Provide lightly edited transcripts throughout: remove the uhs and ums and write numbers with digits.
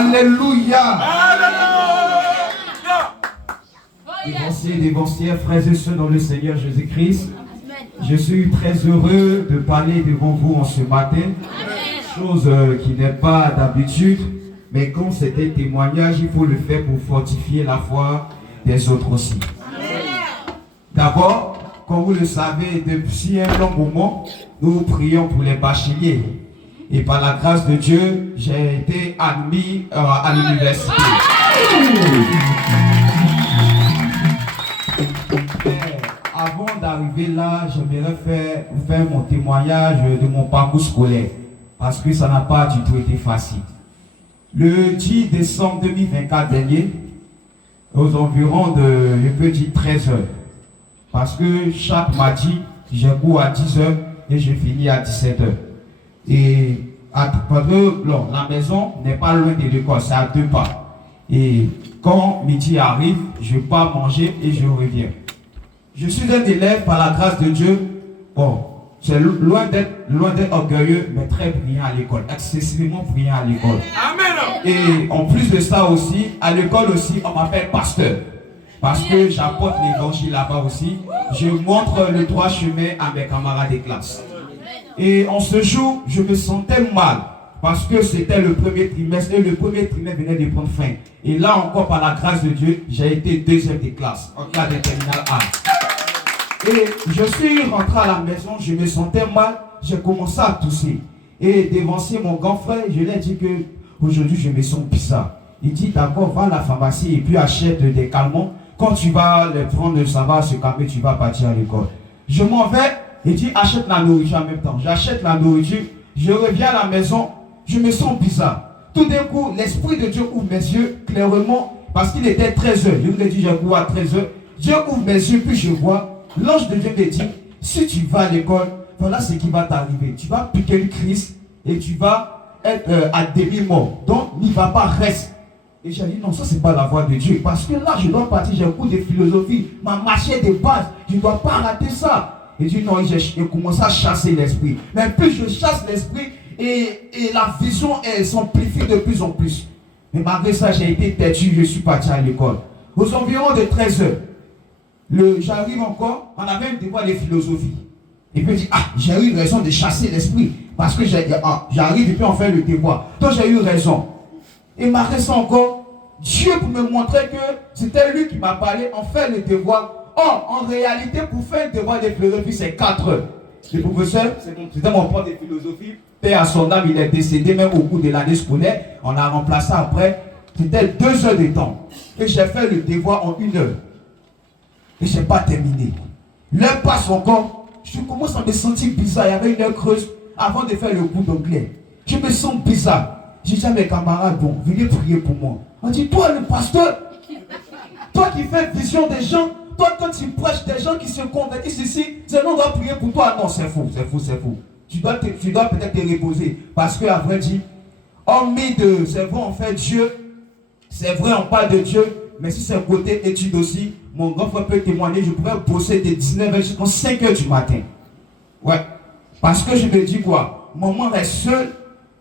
Alléluia. Dévanciers, frères et sœurs dans le Seigneur Jésus-Christ, je suis très heureux de parler devant vous en ce matin, chose qui n'est pas d'habitude, mais quand c'est un témoignage, il faut le faire pour fortifier la foi des autres aussi. D'abord, comme vous le savez, depuis un long moment, nous prions pour les bacheliers. Et par la grâce de Dieu, j'ai été admis à l'université. Avant d'arriver là, j'aimerais vous faire mon témoignage de mon parcours scolaire. Parce que ça n'a pas du tout été facile. Le 10 décembre 2024 dernier, aux environs de, je peux dire, 13 heures. Parce que chaque mardi, j'ai cours à 10 heures et je finis à 17 heures. Et parce que la maison n'est pas loin de l'école, c'est à 2 pas. Et quand midi arrive, je pars manger et je reviens. Je suis un élève par la grâce de Dieu. Bon, c'est loin d'être orgueilleux, mais très brillant à l'école, excessivement brillant à l'école. Amen. Et en plus de ça aussi, à l'école aussi, on m'appelle pasteur. Parce que j'apporte l'évangile là-bas aussi. Je montre le droit chemin à mes camarades de classe. Et en ce jour, je me sentais mal. Parce que c'était le premier trimestre. Et le premier trimestre venait de prendre fin. Et là encore, par la grâce de Dieu, j'ai été deuxième de classe. En classe de terminale A. Et je suis rentré à la maison. Je me sentais mal. J'ai commencé à tousser. Et devancier mon grand frère, je lui ai dit que aujourd'hui, je me sens bizarre. Il dit d'accord, va à la pharmacie et puis achète des calmants. Quand tu vas les prendre, ça va se calmer, tu vas partir à l'école. Je m'en vais et dit achète la nourriture en même temps. J'achète la nourriture, je reviens à la maison, je me sens bizarre. Tout d'un coup, l'Esprit de Dieu ouvre mes yeux clairement parce qu'il était 13 heures. Je vous ai dit, j'ai cours à 13 heures. Dieu ouvre mes yeux, puis je vois, l'ange de Dieu me dit, si tu vas à l'école, voilà ce qui va t'arriver. Tu vas piquer une crise et tu vas être à demi-mort. Donc, n'y va pas, reste. Et j'ai dit non, ça c'est pas la voie de Dieu. Parce que là, je dois partir, j'ai un cours de philosophie, ma machine de base, je ne dois pas rater ça. Et dit non, j'ai commencé à chasser l'esprit. Mais plus je chasse l'esprit, et la vision s'amplifie de plus en plus. Mais malgré ça, j'ai été têtu, je suis parti à l'école. Aux environs de 13 heures, j'arrive encore, on avait un devoir de philosophie. Et puis il dit, j'ai eu raison de chasser l'esprit. Parce que j'arrive et puis on fait le devoir. Donc j'ai eu raison. Et malgré ça encore, Dieu pour me montrer que c'était lui qui m'a parlé, on fait le devoir. Or, en réalité, pour faire un devoir de philosophie, c'est 4 heures. Le professeur, c'était mon prof de philosophie, père à son âme, il est décédé même au cours de l'année scolaire. On l'a remplacé après. C'était 2 heures de temps. Et j'ai fait le devoir en 1 heure. Et je n'ai pas terminé. L'heure passe encore. Je commence à me sentir bizarre. Il y avait une heure creuse avant de faire le cours d'anglais. Je me sens bizarre. J'ai dit à mes camarades, bon, venez prier pour moi. On dit, toi le pasteur, toi qui fais vision des gens, toi quand tu prêches des gens qui se convertissent ici, c'est nous on doit prier pour toi. Non, c'est faux. Tu dois peut-être te reposer. Parce qu'à vrai dire, c'est vrai on fait Dieu, c'est vrai on parle de Dieu, mais si c'est côté étude aussi, mon grand frère peut témoigner, je pourrais bosser de 19h jusqu'à 5h du matin. Ouais. Parce que je me dis quoi, maman reste seule.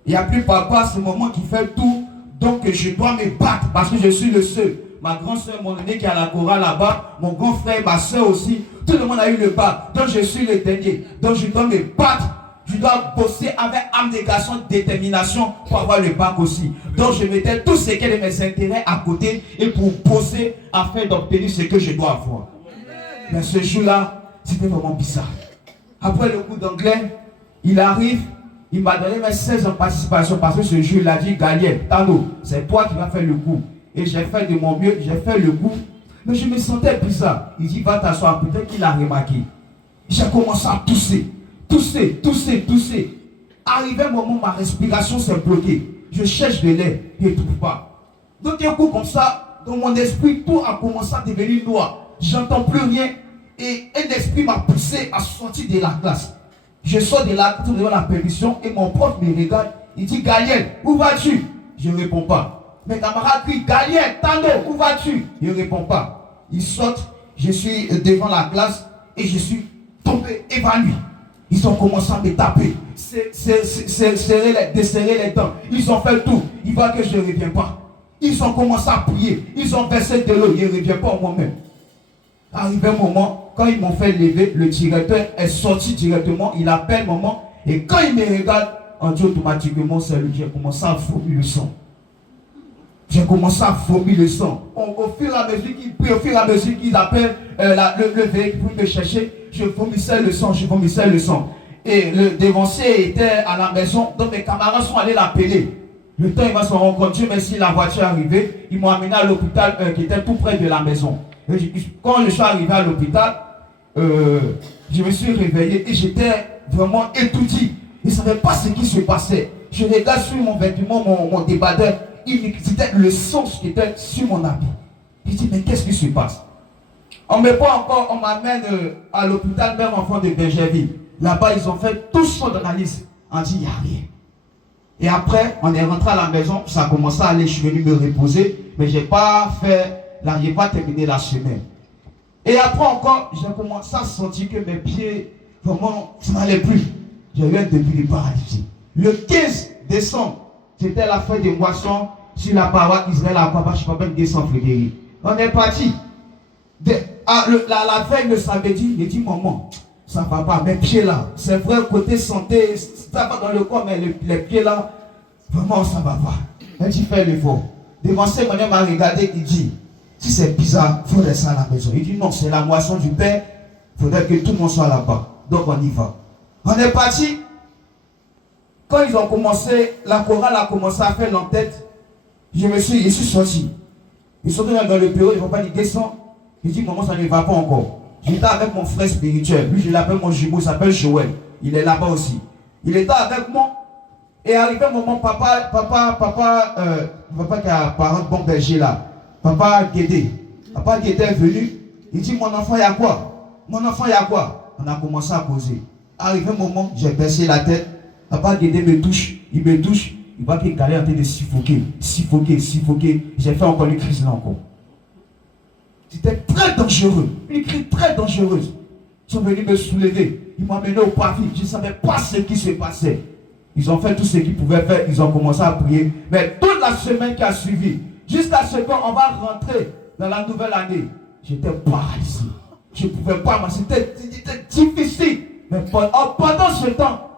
Il n'y a plus papa, c'est maman qui fait tout. Donc je dois me battre parce que je suis le seul. Ma grande soeur, mon aîné qui est à la chorale là-bas, mon grand frère, ma soeur aussi, tout le monde a eu le bac. Donc je suis le dernier. Donc je dois me battre. Je dois bosser avec abnégation, détermination pour avoir le bac aussi. Donc je mettais tout ce qui est de mes intérêts à côté et pour bosser afin d'obtenir ce que je dois avoir. Mais ce jour-là, c'était vraiment bizarre. Après le cours d'anglais, il arrive. Il m'a donné mes 16 en participation parce que ce jour, il a dit, Galiel, Tano, c'est toi qui vas faire le coup. Et j'ai fait de mon mieux, j'ai fait le coup. Mais je me sentais bizarre. Il dit, va t'asseoir. Peut-être qu'il a remarqué. J'ai commencé à tousser. Arrivé un moment, ma respiration s'est bloquée. Je cherche de l'air, je ne trouve pas. Donc un coup comme ça, dans mon esprit, tout a commencé à devenir noir. J'entends plus rien. Et un esprit m'a poussé à sortir de la classe. Je sors de la classe devant la permission et mon prof me regarde. Il dit, Galiel, où vas-tu? Je ne réponds pas. Mes camarades crient, Galiel, Tano, où vas-tu? Je ne réponds pas. Ils sortent, je suis devant la classe et je suis tombé, évanoui. Ils ont commencé à me taper, desserrer les dents. Ils ont fait tout. ils voient que je ne reviens pas. Ils ont commencé à prier, ils ont versé de l'eau, ils ne reviennent pas moi-même. Arrivé un moment, quand ils m'ont fait lever, le directeur est sorti directement, il appelle maman, et quand il me regarde, on dit automatiquement, c'est lui qui a commencé à vomir le sang. J'ai commencé à vomir le sang. Au fur et à mesure qu'ils prient, au fur et à mesure qu'ils appellent le véhicule pour me chercher, je vomissais le sang, je vomissais le sang. Et le dévancier était à la maison, donc mes camarades sont allés l'appeler. Le temps il va se rendre compte, Dieu merci, la voiture est arrivée, ils m'ont amené à l'hôpital qui était tout près de la maison. Et quand je suis arrivé à l'hôpital, je me suis réveillé et j'étais vraiment étourdi. Je ne savais pas ce qui se passait. Je regarde sur mon vêtement, mon débardeur, c'était le sang qui était sur mon habit. Je dis, mais qu'est-ce qui se passe? On m'amène à l'hôpital Mère Enfant de Bergerville. Là-bas, ils ont fait tout son analyse. On dit, il n'y a rien. Et après, on est rentré à la maison, ça a commencé à aller, je suis venu me reposer, mais je n'ai pas terminé la semaine. Et après encore, j'ai commencé à sentir que mes pieds, vraiment, ça n'allait plus. J'ai eu un début de paralysie. Le 15 décembre, c'était la fête des moissons sur la paroi Israël à Papa, je ne sais pas même descendre Frédéric. On est parti. La veille de samedi, il dit, maman, ça ne va pas, mes pieds là, c'est vrai, côté santé, ça va dans le corps, mais les pieds là, vraiment, ça ne va pas. Elle dit, fais l'effort. Devant ce mon m'a regardé, il dit, si c'est bizarre, il faudrait ça à la maison. Il dit, non, c'est la moisson du Père, il faudrait que tout le monde soit là-bas. Donc on y va. On est parti. Quand ils ont commencé, la chorale a commencé à faire l'entête, je suis sorti. Ils sont dans le bureau, ils ne vont pas dire, descends. Il dit, maman, ça ne va pas encore. J'étais avec mon frère spirituel. Lui, je l'appelle mon jumeau, il s'appelle Joël. Il est là-bas aussi. Il était avec moi. Et arrivé un moment, papa qui a parent bon berger là. Papa Guédé. Papa Guédé est venu. Il dit, mon enfant, il y a quoi? Mon enfant, il y a quoi? On a commencé à causer. Arrivé un moment, j'ai baissé la tête. Papa Guédé me touche. Il me touche. Il voit qu'il est en train de suffoquer. J'ai fait encore une crise là encore. C'était très dangereux. Une crise très dangereuse. Ils sont venus me soulever. Ils m'ont amené au parvis. Je ne savais pas ce qui se passait. Ils ont fait tout ce qu'ils pouvaient faire. Ils ont commencé à prier. Mais toute la semaine qui a suivi, jusqu'à ce qu'on va rentrer dans la nouvelle année, j'étais paralysé. Je ne pouvais pas. C'était difficile. Mais pendant ce temps,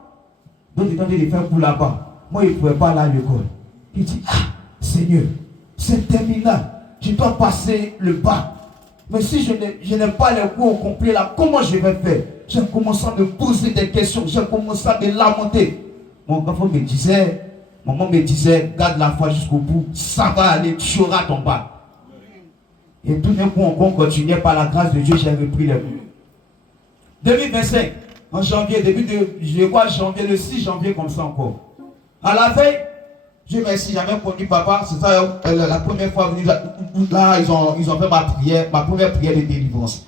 donc ils ont dit de faire pour là-bas. Moi, il ne pouvait pas aller à l'école. Il dit, Seigneur, c'est terminal. Je dois passer le bac. Mais si je n'ai pas les cours au complet là, comment je vais faire? J'ai commencé à me poser des questions. J'ai commencé à me lamenter. Mon enfant me disait, maman me disait, garde la foi jusqu'au bout. Ça va aller, tu auras ton bac. Et tout d'un coup, on continuait par la grâce de Dieu, j'ai repris les cours. 2025, en janvier, janvier, le 6 janvier comme ça encore. À la veille, Dieu merci, j'avais connu papa, c'est ça la première fois venu là, ils ont fait ma première prière de délivrance.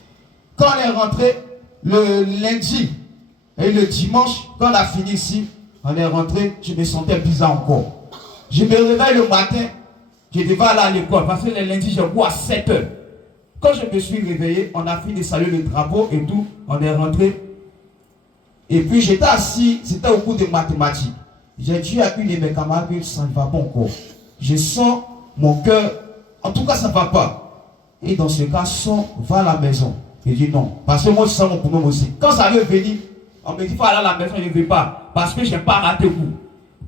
Quand on est rentré le lundi et le dimanche, quand on a fini ici, on est rentré, je me sentais bizarre encore. Je me réveille le matin, je devais aller à l'école parce que le lundi, je cours à 7 heures. Quand je me suis réveillé, on a fini de saluer le drapeau et tout, on est rentré. Et puis j'étais assis, c'était au cours de mathématiques. J'ai dit à une de mes camarades que ça ne va pas encore. Je sens mon cœur, en tout cas ça ne va pas. Et dans ce cas, va à la maison. Il dit non, parce que moi je sens mon problème aussi. Quand ça veut venir, on me dit il faut aller à la maison, je ne veux pas. Parce que je n'ai pas raté le coup.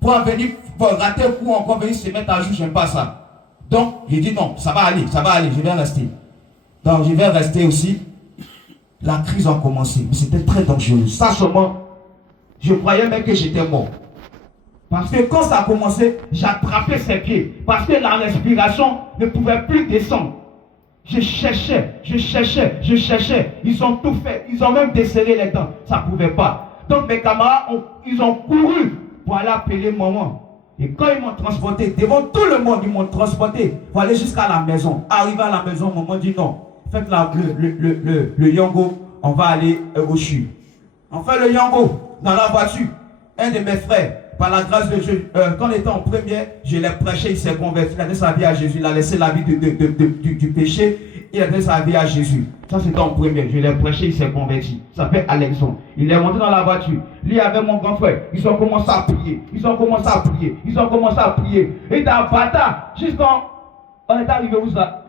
Pour rater le coup, encore venir se mettre à jour, je n'aime pas ça. Donc, j'ai dit non, ça va aller, je vais rester. Donc, je vais rester aussi. La crise a commencé, mais c'était très dangereux. Ça seulement, je croyais même que j'étais mort. Parce que quand ça a commencé, j'attrapais ses pieds. Parce que la respiration ne pouvait plus descendre. Je cherchais. Ils ont tout fait. Ils ont même desserré les dents. Ça ne pouvait pas. Donc mes camarades, ils ont couru pour aller appeler maman. Et quand ils m'ont transporté, devant tout le monde, ils m'ont transporté pour aller jusqu'à la maison. Arrivé à la maison, maman dit non. Faites le yango, on va aller au CHU. On fait le yango dans la voiture. Un de mes frères, par la grâce de Dieu, quand on était en première, je l'ai prêché, il s'est converti, il a donné sa vie à Jésus, il a laissé la vie du péché Il a donné sa vie à Jésus. Ça, c'était en premier. Je l'ai prêché, il s'est converti. Ça s'appelle Alexandre. Il est monté dans la voiture. Lui, avec mon grand frère, ils ont commencé à prier. Ils ont commencé à prier. Ils ont commencé à prier. Et dans le bâtard, jusqu'en. On est arrivé où ça?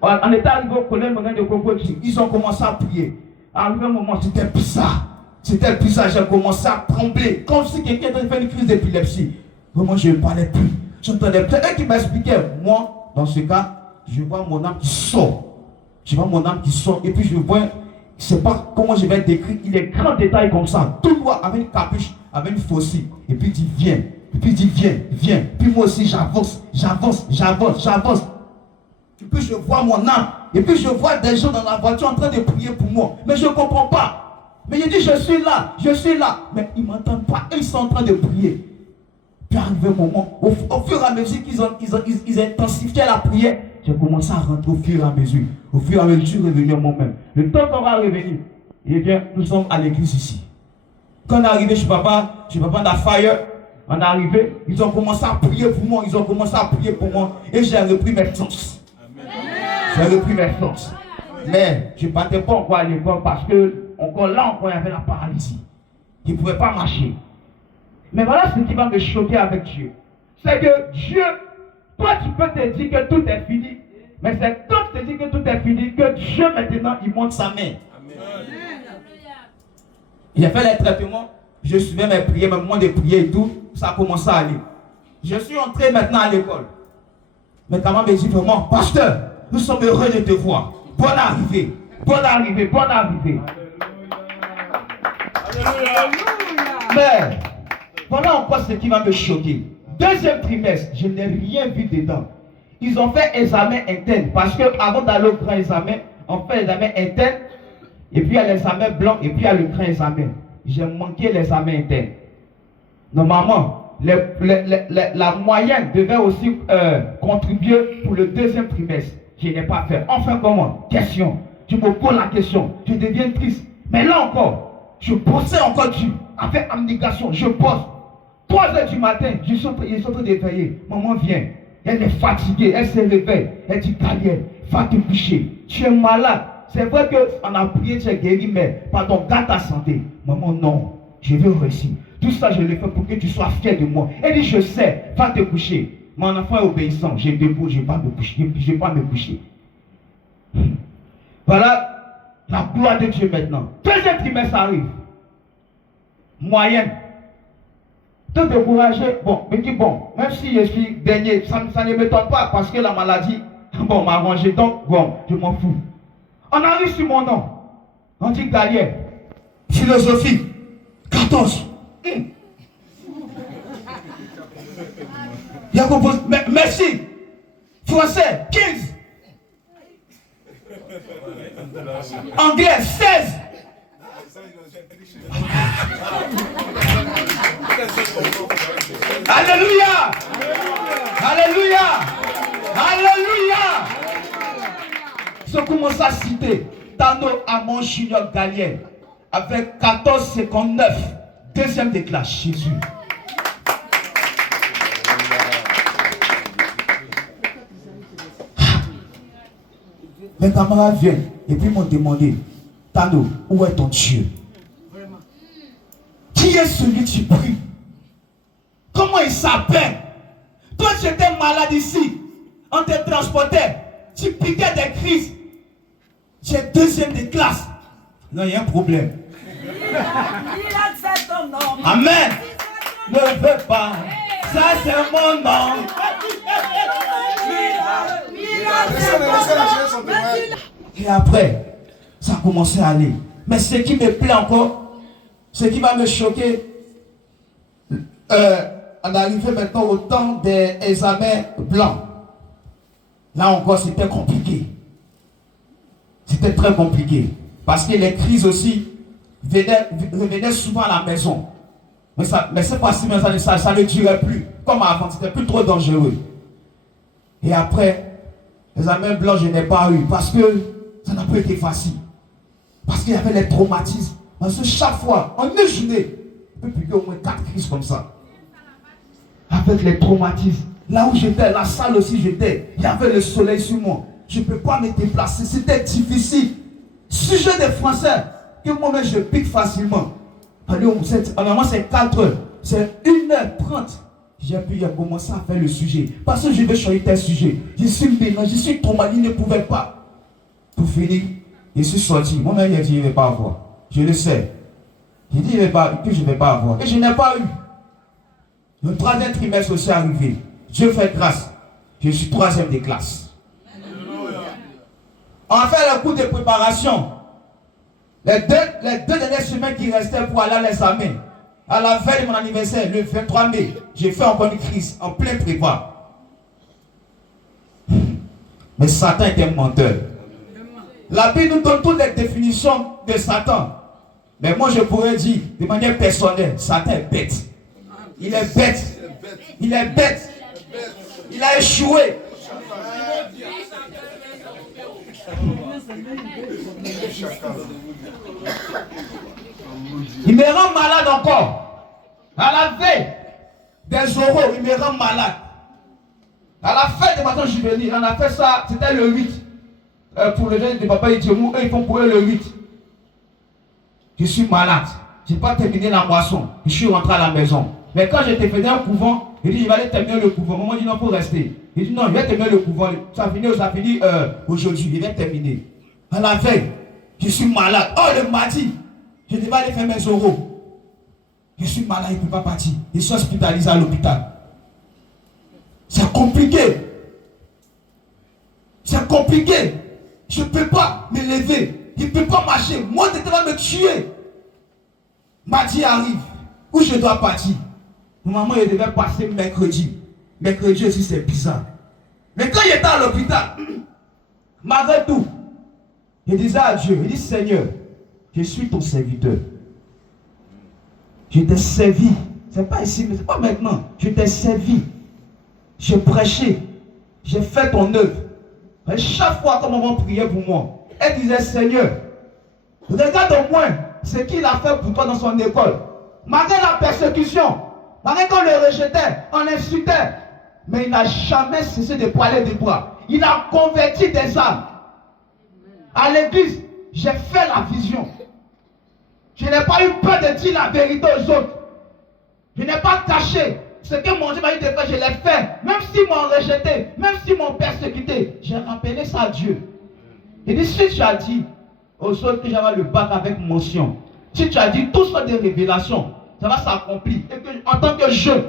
On est arrivé au collège de Cocotier. Ils ont commencé à prier. Arrivé un moment, c'était bizarre. C'était bizarre. J'ai commencé à trembler. Comme si quelqu'un avait fait une crise d'épilepsie. Vraiment, je ne parlais plus. J'entendais plus. Et qui m'expliquait, moi, dans ce cas, je vois mon âme qui sort. Je vois mon âme qui sort. Et puis je vois, je ne sais pas comment je vais décrire. Il est grand détail comme ça. Tout noir avec une capuche, avec une faucille. Et puis il dit, viens. Et puis il dit, viens, viens. Puis moi aussi, j'avance. Et puis je vois mon âme. Et puis je vois des gens dans la voiture en train de prier pour moi. Mais je ne comprends pas. Mais il dit, je suis là. Mais ils ne m'entendent pas. Et ils sont en train de prier. Puis arrivé un moment, au fur et à mesure qu'ils intensifiaient la prière, j'ai commencé à rentrer au fur et à mesure. Au fur et à mesure, je suis revenu à moi-même. Le temps qu'on va revenir, eh bien, nous sommes à l'église ici. Quand on est arrivé chez papa dans Fire, on est arrivé, ils ont commencé à prier pour moi, et j'ai repris mes forces. Mais je ne partais pas encore à l'école parce que, encore là, il y avait la paralysie. Je ne pouvais pas marcher. Mais voilà ce qui va me choquer avec Dieu. C'est que Dieu, toi tu peux te dire que tout est fini. Mais c'est quand tu te dis que tout est fini que Dieu maintenant il monte sa main. Amen. Il a fait les traitements. Je suivais mes prières, mes moments de prière et tout. Ça a commencé à aller. Je suis entré maintenant à l'école. Mais ta maman me dit vraiment, pasteur, nous sommes heureux de te voir. Bonne arrivée. Mais voilà encore ce qui va me choquer. Deuxième trimestre, je n'ai rien vu dedans. Ils ont fait examen interne. Parce qu'avant d'aller au grand examen, on fait l'examen interne. Et puis il y a l'examen blanc. Et puis il y a le grand examen. J'ai manqué l'examen interne. Normalement, la moyenne devait aussi contribuer pour le deuxième trimestre. Je n'ai pas fait. Enfin comment? Question. Tu me poses la question. Je deviens triste. Mais là encore, je bossais encore dessus. Avec abnégation, je bosse. 3h du matin, je suis en train de veiller. Maman vient. Elle est fatiguée. Elle se réveille. Elle dit, Gabriel, va te coucher. Tu es malade. C'est vrai qu'on a prié, tu es guéri, mais pardon, garde ta santé. Maman, non. Je veux réussir. Tout ça, je le fais pour que tu sois fier de moi. Elle dit, je sais. Va te coucher. Mon enfant est obéissant. Je debout, je ne vais pas me coucher. Je vais pas me coucher. Voilà la gloire de Dieu maintenant. Deuxième trimestre arrive. Moyenne. Te décourager, bon, me dis bon, même si je suis dernier, ça ne m'étonne pas parce que la maladie, bon, m'a arrangé, donc bon, je m'en fous. On arrive sur mon nom. On dit derrière, philosophie, 14. Il y a compris, merci. Français, 15. Anglais, 16. Alléluia! Alléluia! Alléluia! Je commence à citer Tano Amon Junior Galien avec 14,59, deuxième de classe, Jésus. Mes camarades viennent et puis m'ont demandé, Tano, où est ton Dieu? Qui est celui que tu pries? Comment il s'appelle? Toi, tu étais malade ici. On te transportait. Tu piquais des crises. Tu es deuxième de classe. Non, il y a un problème. Amen. Ne veux pas. Ça, c'est mon nom. Et après, ça a commencé à aller. Mais ce qui me plaît encore, ce qui va me choquer, on arrivait maintenant au temps des examens blancs. Là encore, c'était compliqué. C'était très compliqué. Parce que les crises aussi revenaient souvent à la maison. Mais cette fois-ci, ça ne durait plus. Comme avant, c'était plus trop dangereux. Et après, l'examen blanc, je n'ai pas eu. Parce que ça n'a pas été facile. Parce qu'il y avait les traumatismes. Parce que chaque fois, en une journée, on peut piquer au moins 4 crises comme ça. Avec les traumatismes. Là où j'étais, la salle aussi j'étais, il y avait le soleil sur moi. Je ne peux pas me déplacer. C'était difficile. Sujet des Français, que moi-même je pique facilement. Normalement, c'est 4 heures. C'est 1h30. J'ai pu commencer à faire le sujet. Parce que je vais changer tel sujet. Je suis mélange, je suis traumatisé, je ne pouvais pas. Pour finir, je suis sorti. Moi-même, il a dit, je ne vais pas avoir. Je le sais. J'ai dit que je ne vais pas avoir. Et je n'ai pas eu. Le 3e trimestre aussi est arrivé. Dieu fait grâce. Je suis 3e des classes. On a fait le cours de préparation. Les deux dernières semaines qui restaient pour aller à l'examen. À la veille de mon anniversaire, le 23 mai, j'ai fait encore une crise en plein prépa. Mais Satan était un menteur. La Bible nous donne toutes les définitions de Satan. Mais moi je pourrais dire de manière personnelle, Satan est bête. Il est bête. Il est bête. Il a échoué. Il me rend malade encore. À la veille des oraux, il me rend malade. À la fête de matin juvénile, on a fait ça, c'était le 8. Pour les jeunes de papa et Dieu, eux ils font pour eux le 8. Je suis malade. Je n'ai pas terminé la moisson. Je suis rentré à la maison. Mais quand j'étais fait un couvent, il dit je vais aller terminer le couvent. Maman dit non, il faut rester. Il dit non, je vais terminer le couvent. Ça finit aujourd'hui. Il vient terminer. À la veille, je suis malade. Oh, le mardi, je devais aller faire mes oraux. Je suis malade, il ne peut pas partir. Je suis hospitalisé à l'hôpital. C'est compliqué. C'est compliqué. Je ne peux pas me lever. Je ne peux pas marcher. Moi, tu vas me tuer. Mardi arrive. Où je dois partir. Normalement, je devais passer mercredi. Mercredi aussi, c'est bizarre. Mais quand j'étais à l'hôpital, malgré tout, je disais à Dieu, je dis Seigneur, je suis ton serviteur. Je t'ai servi. Ce n'est pas ici, mais ce n'est pas maintenant. Je t'ai servi. J'ai prêché. J'ai fait ton œuvre. Et chaque fois que maman priait pour moi, elle disait Seigneur, regarde au moins ce qu'il a fait pour toi dans son école. Malgré la persécution, malgré qu'on le rejetait, on insultait, mais il n'a jamais cessé de poiler des bras. Il a converti des âmes. À l'église, j'ai fait la vision. Je n'ai pas eu peur de dire la vérité aux autres. Je n'ai pas caché. Ce que mon Dieu m'a dit de faire, je l'ai fait. Même s'ils m'ont rejeté, même s'ils m'ont persécuté, j'ai rappelé ça à Dieu. Il dit, si tu as dit aux autres que j'avais le bac avec mention, si tu as dit tout ça des révélations, ça va s'accomplir. Et que, en tant que jeune,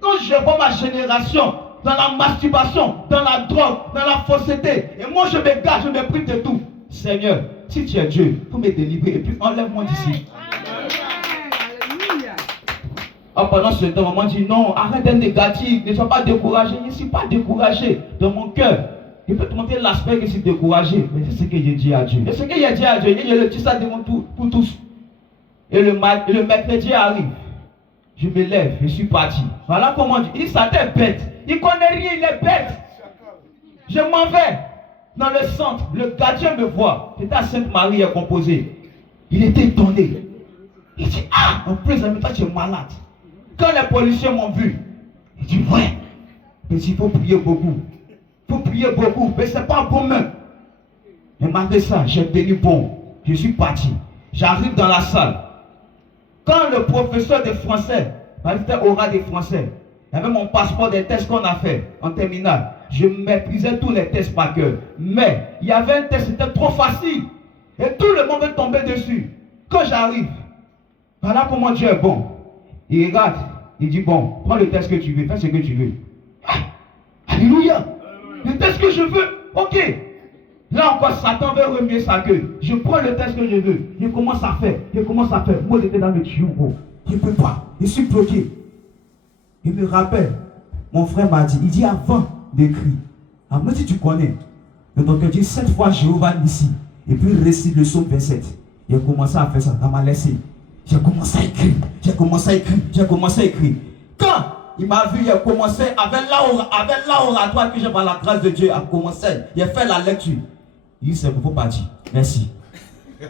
quand je vois ma génération dans la masturbation, dans la drogue, dans la fausseté, et moi je me garde, je me prive de tout. Seigneur, si tu es Dieu, il faut me délivrer et puis enlève-moi d'ici. Pendant ce temps, maman dit non, arrête d'être négatif, ne sois pas découragé. Je ne suis pas découragé dans mon cœur. Il peut te montrer l'aspect que je suis découragé, mais c'est ce que j'ai dit à Dieu. Et ce que j'ai dit à Dieu, je le dis ça devant pour tous. Et le mercredi arrive. Je me lève, je suis parti. Voilà comment on dit. Il s'attend bête. Il ne connaît rien, il est bête. Je m'en vais dans le centre. Le gardien me voit. J'étais à Sainte-Marie à composer. Il était étonné. Il dit, ah, en plus, en même temps, tu es malade. Quand les policiers m'ont vu, il dit, ouais, mais il faut prier beaucoup. Il faut prier beaucoup, mais ce n'est pas bon même. Mais malgré ça, j'ai tenu bon. Je suis parti. J'arrive dans la salle. Quand le professeur de français, c'était oral des français, il y avait mon passeport des tests qu'on a fait en terminale. Je maîtrisais tous les tests par cœur. Mais il y avait un test, c'était trop facile. Et tout le monde est tombé dessus. Quand j'arrive, voilà comment Dieu est bon. Il regarde, il dit bon, prends le test que tu veux, fais ce que tu veux. Ah, alléluia. Le test que je veux, ok. Là encore, Satan veut remuer sa queue. Je prends le test que je veux. Je commence à faire. Moi, j'étais dans le tuyau. Je ne peux pas. Je suis bloqué. Il me rappelle, mon frère m'a dit, il dit avant d'écrire, moi si tu connais, le docteur dit 7 fois Jéhovah ici. Et puis il récite le psaume 27. Il a commencé à faire ça, ça m'a laissé. J'ai commencé à écrire. Quand il m'a vu, il a commencé, avec l'oratoire que j'ai par la grâce de Dieu, a commencé. Il a fait la lecture. Il dit, c'est pour partir. Merci. Mais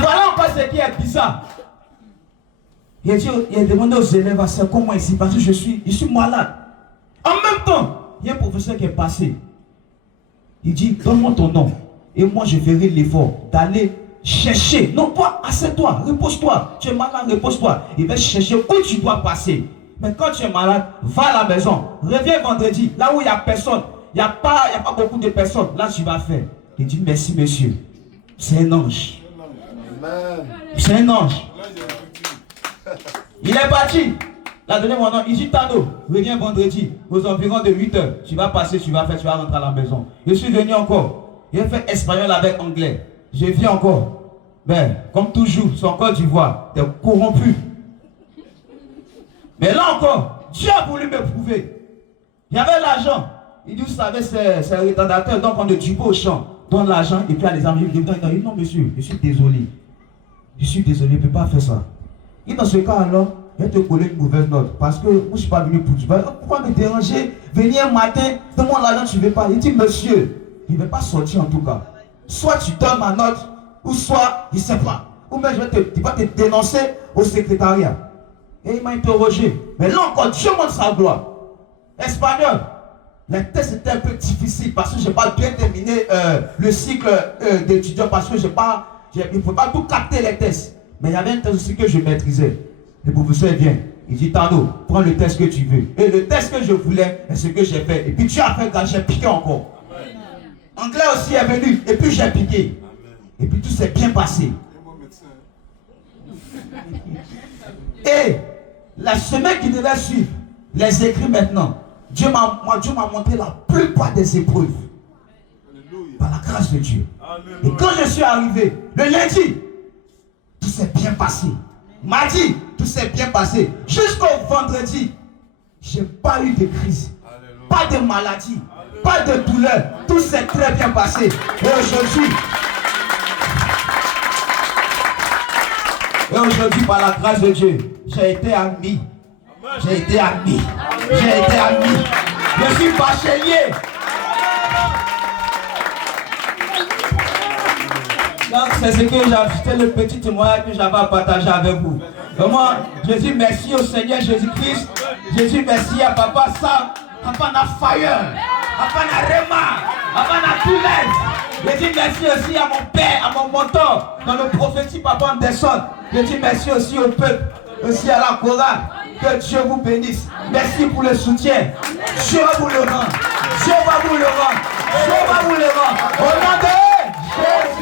voilà encore ce qui est bizarre. Il a demandé aux élèves à ça, comment ici, parce que je suis malade. En même temps, il y a un professeur qui est passé. Il dit, donne-moi ton nom. Et moi, je ferai l'effort d'aller chercher. Non, toi, assieds-toi, repose-toi. Tu es malade, repose-toi. Il va chercher où tu dois passer. Mais quand tu es malade, va à la maison. Reviens vendredi, là où il n'y a personne. Il n'y a pas beaucoup de personnes. Là, tu vas faire. Il dit, merci, monsieur. C'est un ange. C'est un ange. Il est parti. La donné mon nom. Il dit, Tano, reviens vendredi, aux environs de 8 h. Tu vas passer, tu vas faire, tu vas rentrer à la maison. Je suis venu encore. Il a fait espagnol avec anglais. Je viens encore. Ben, comme toujours, son Côte d'Ivoire, t'es corrompu. Mais là encore, Dieu a voulu me prouver. Il y avait l'argent. Il dit, vous savez, c'est un retardateur, donc on ne tue pas au champ. Donne l'argent et puis à les amis, il dit, non monsieur, je suis désolé. Je suis désolé, je ne peux pas faire ça. Et dans ce cas alors, il va te coller une mauvaise note. Parce que moi je ne suis pas venu pour Dubaï. Pourquoi me déranger? Venir un matin, donne-moi l'argent, tu ne veux pas. Il dit, monsieur, il ne va pas sortir en tout cas. Soit tu donnes ma note, ou soit, il ne sait pas. Ou même il va te dénoncer au secrétariat. Et il m'a interrogé. Mais là encore, Dieu montre sa gloire. Espagnol. Les tests étaient un peu difficiles parce que je n'ai pas bien terminé le cycle d'étudiants parce que il ne faut pas tout capter les tests. Mais il y avait un test aussi que je maîtrisais. Le professeur vient, il dit, Tano, prends le test que tu veux. Et le test que je voulais, c'est ce que j'ai fait. Et puis tu as fait quand j'ai piqué encore. Amen. Anglais aussi est venu, et puis j'ai piqué. Amen. Et puis tout s'est bien passé. Et la semaine qui devait suivre, les écrits maintenant, Dieu m'a montré la plupart des épreuves. Alléluia. Par la grâce de Dieu. Alléluia. Et quand je suis arrivé, le lundi, tout s'est bien passé. Mardi, tout s'est bien passé. Jusqu'au vendredi, je n'ai pas eu de crise. Alléluia. Pas de maladie. Alléluia. Pas de douleur. Tout s'est très bien passé. Et aujourd'hui, par la grâce de Dieu, j'ai été admis. J'ai été admis. J'ai été admis. Je suis bachelier. Donc c'est ce que c'était le petit témoignage que j'avais à partager avec vous. Vraiment, je dis merci au Seigneur Jésus-Christ. Je dis merci à Papa Sam, Papa na Fire, Papa na Rema, Papa na Toulet. Je dis merci aussi à mon père, à mon mentor, dans le prophétie Papa Anderson. Je dis merci aussi au peuple, aussi à la chorale. Que Dieu vous bénisse. Merci pour le soutien. Dieu vous le rend. Dieu va vous le rendre. Dieu va vous le rendre. Au nom de Jésus.